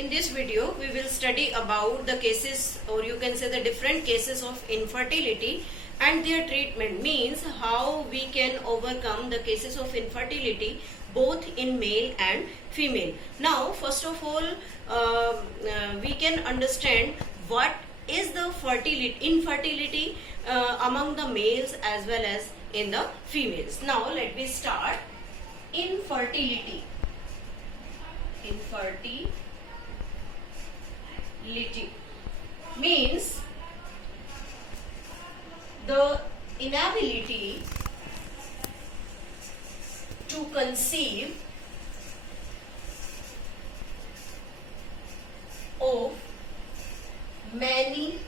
In this video, we will study about the cases, or you can say the different cases of infertility and their treatment, means how we can overcome the cases of infertility both in male and female. Now, first of all, we can understand what is the infertility among the males as well as in the females. Now, let me start. Infertility means the inability to conceive of many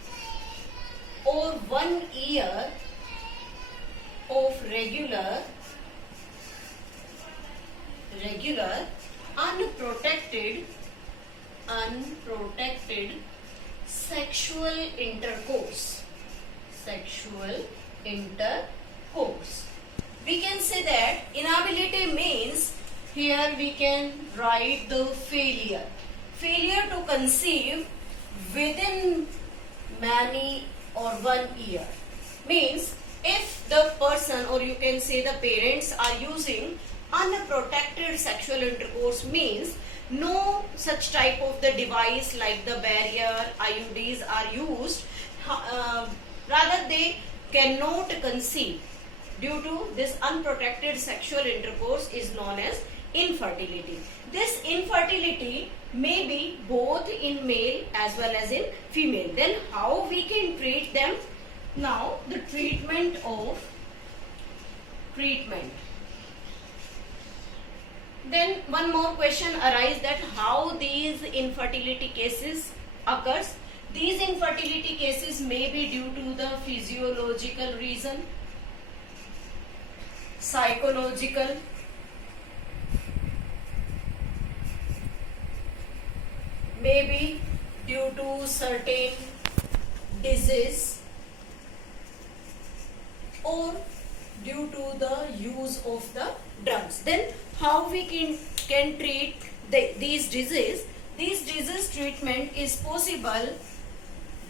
or 1 year of regular unprotected sexual intercourse. We can say that inability means, here we can write the failure to conceive within many or 1 year. Means if the person, or you can say the parents, are using unprotected sexual intercourse, means no such type of the device like the barrier, IUDs are used, rather they cannot conceive due to this unprotected sexual intercourse, is known as infertility. This infertility may be both in male as well as in female. Then how we can treat them? Now the treatment. Then one more question arises, that how these infertility cases occurs. These infertility cases may be due to the physiological reason, psychological, maybe due to certain disease, or due to the use of the drugs. Then how we can treat these diseases? These disease treatment is possible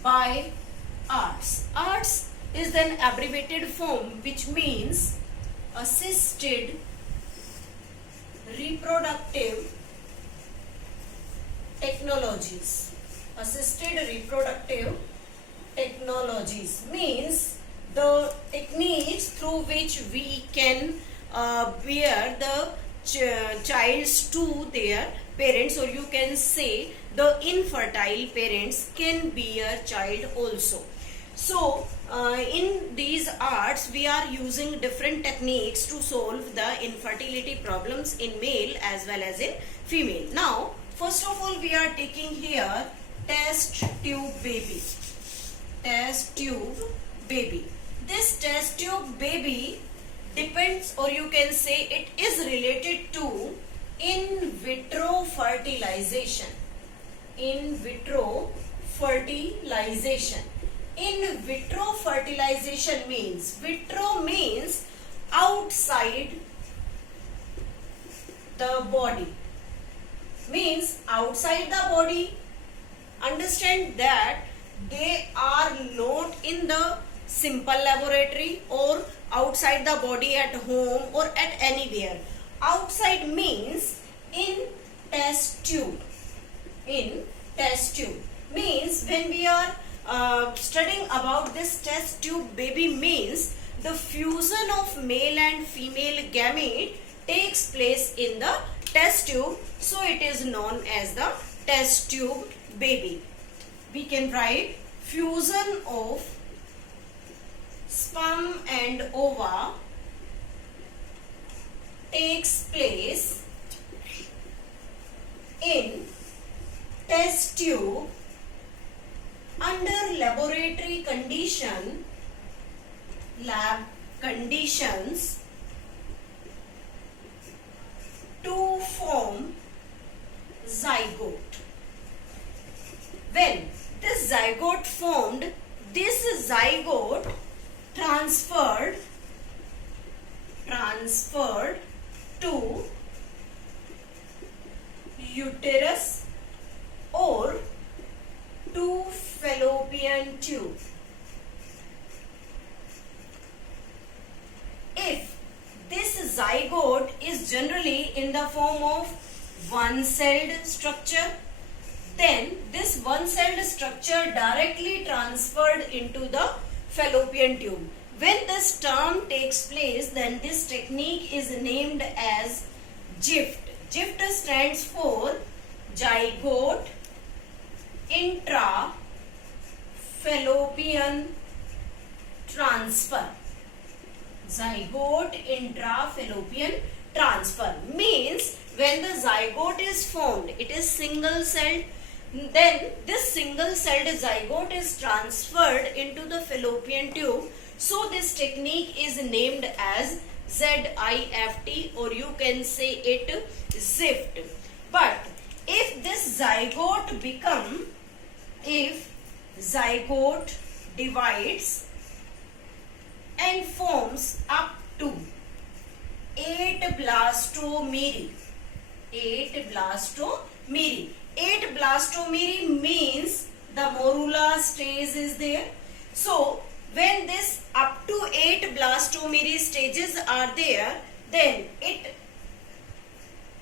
by ARTS. ARTS is an abbreviated form which means assisted reproductive technologies. Means the techniques through which we can bear the childs to their parents, or you can say the infertile parents can bear child also. So in these arts we are using different techniques to solve the infertility problems in male as well as in female. Now first of all, we are taking here test tube baby. This test tube baby depends, or you can say it is related to in vitro fertilization. In vitro fertilization means, vitro means outside the body. Means outside the body. Understand that they are not in the simple laboratory or outside the body at home or at anywhere. Outside means in test tube. Means when we are studying about this test tube baby, means the fusion of male and female gamete takes place in the test tube, so it is known as the test tube baby. We can write fusion of sperm and ova takes place in test tube under laboratory lab conditions to form zygote. When this zygote formed, this zygote transferred to uterus fallopian tube. If this zygote is generally in the form of one-celled structure, then this one-celled structure directly transferred into the fallopian tube. When this term takes place, then this technique is named as GIFT. GIFT stands for zygote intra-fallopian transfer. Zygote intra-fallopian transfer means when the zygote is formed, it is single-celled. Then this single-celled zygote is transferred into the fallopian tube. So this technique is named as ZIFT, or you can say it ZIFT. But if this zygote divides and forms up to 8 blastomere. 8 blastomere means the morula stage is there. So when this up to 8 blastomere stages are there, then it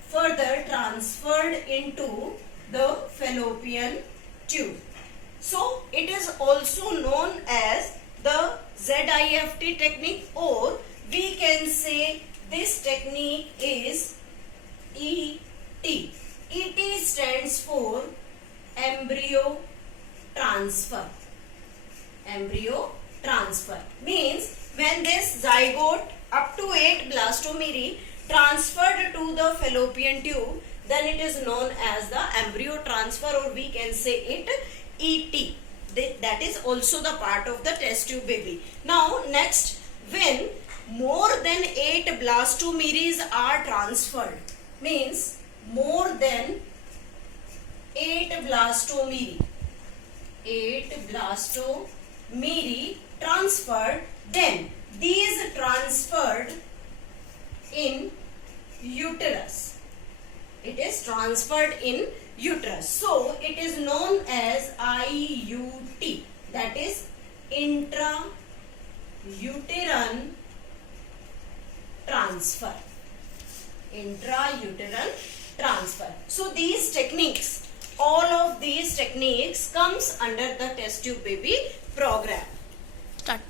further transferred into the fallopian tube. So it is also known as the ZIFT technique, or we can say this technique is ET. ET stands for embryo transfer. Embryo transfer means when this zygote up to 8 blastomere transferred to the fallopian tube, then it is known as the embryo transfer, or we can say it ET. That is also the part of the test tube baby. Now next, when more than 8 blastomeres are transferred, means more than 8 blastomere transferred, then these transferred in uterus. It is transferred in uterus. So it is known as IUT, that is intrauterine transfer. Intrauterine transfer. So these techniques, all of these techniques comes under the test tube baby program. Start.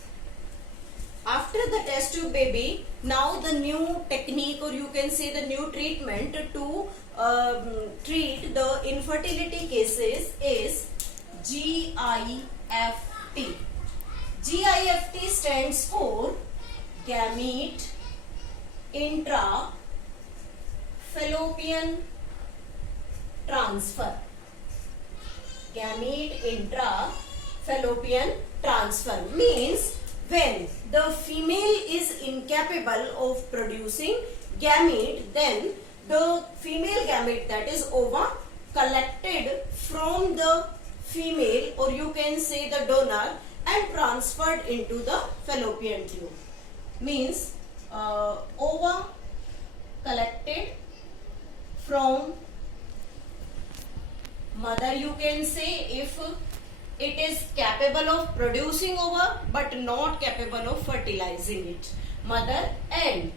After the test tube baby, now the new technique, or you can say the new treatment to treat the infertility cases is GIFT. GIFT stands for gamete intra-fallopian transfer. Gamete intra-fallopian transfer means when the female is incapable of producing gamete, then the female gamete, that is ova, collected from the female, or you can say the donor, and transferred into the fallopian tube. Means ova collected from mother, you can say, if it is capable of producing ova but not capable of fertilizing it, mother, and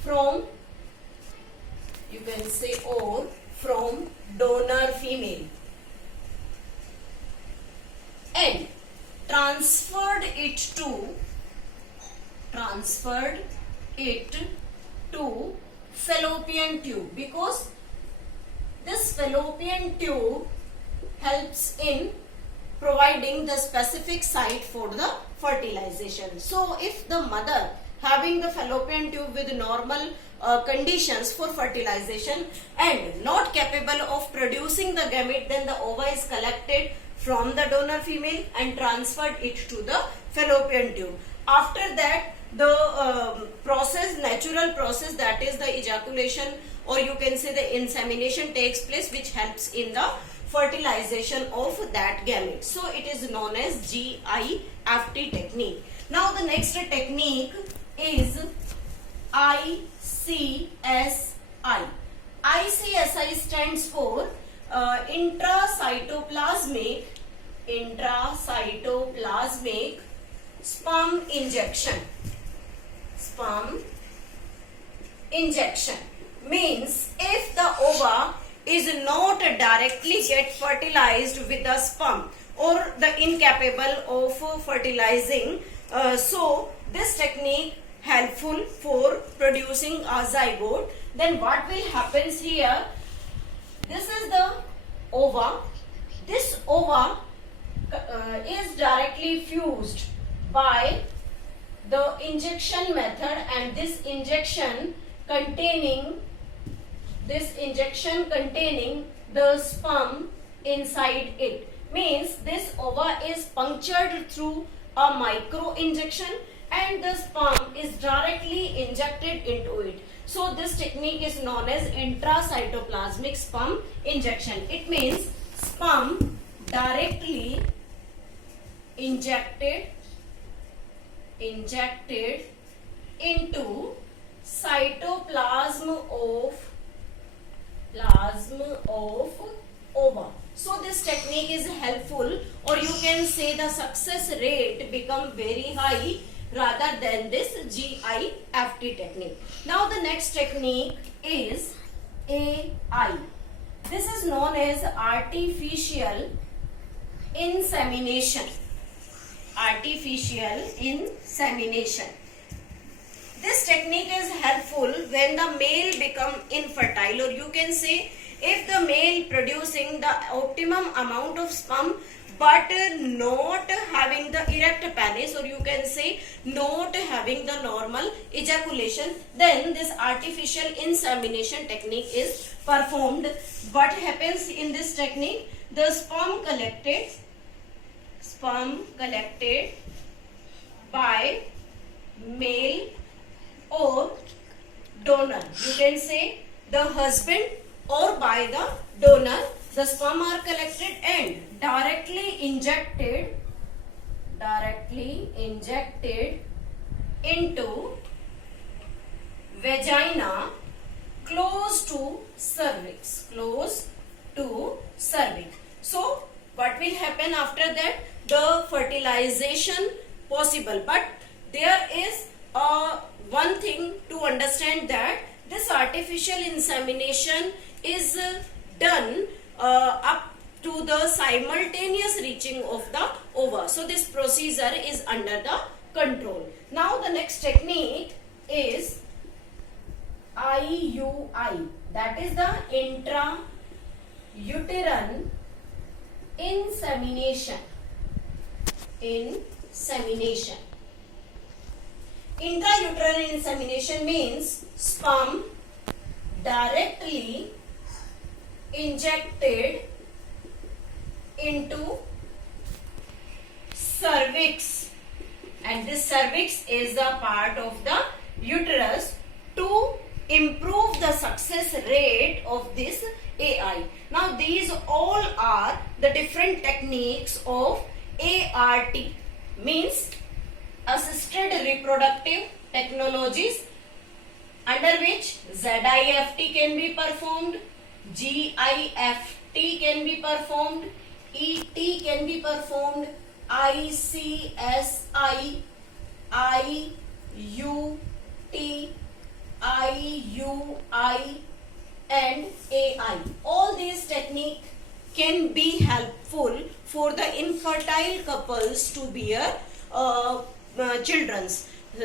from, you can say, or from donor female, and transferred it to fallopian tube, because this fallopian tube helps in providing the specific site for the fertilization. So if the mother having the fallopian tube with normal conditions for fertilization and not capable of producing the gamete, then the ova is collected from the donor female and transferred it to the fallopian tube. After that, the natural process, that is the ejaculation, or you can say the insemination, takes place, which helps in the fertilization of that gamete. So it is known as GIFT technique. Now the next technique is ICSI. ICSI stands for intracytoplasmic intracytoplasmic sperm injection. Sperm injection means if the ova is not directly get fertilized with the sperm or the incapable of fertilizing, so this technique helpful for producing a zygote. Then what will happens here? This is the ova. This ova is directly fused by the injection method, and this injection containing the sperm inside it. Means this ova is punctured through a micro injection and the sperm is directly injected into it. So this technique is known as intracytoplasmic sperm injection. It means sperm directly injected into cytoplasm of ova. So this technique is helpful, or you can say the success rate become very high rather than this GIFT technique. Now the next technique is AI. This is known as artificial insemination. Artificial insemination. This technique is helpful when the male become infertile, or you can say if the male producing the optimum amount of sperm but not having the erect penis, or you can say not having the normal ejaculation, then this artificial insemination technique is performed. What happens in this technique? The sperm collected by male or donor, you can say the husband or by the donor, the sperm are collected and directly injected into vagina close to cervix. So what will happen after that? The fertilization possible, but there is one thing to understand, that this artificial insemination is done up to the simultaneous reaching of the ova. So this procedure is under the control. Now the next technique is IUI, that is the intrauterine insemination. Intrauterine insemination means sperm directly injected into cervix, and this cervix is the part of the uterus, to improve the success rate of this AI. Now these all are the different techniques of ART, means assisted reproductive technologies, under which ZIFT can be performed, GIFT can be performed, ET can be performed, ICSI, IUT, IUI and AI. All these techniques can be helpful for the infertile couples to bear children.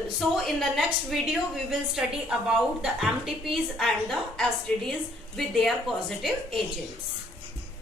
So in the next video we will study about the MTPs and the STDs with their causative agents.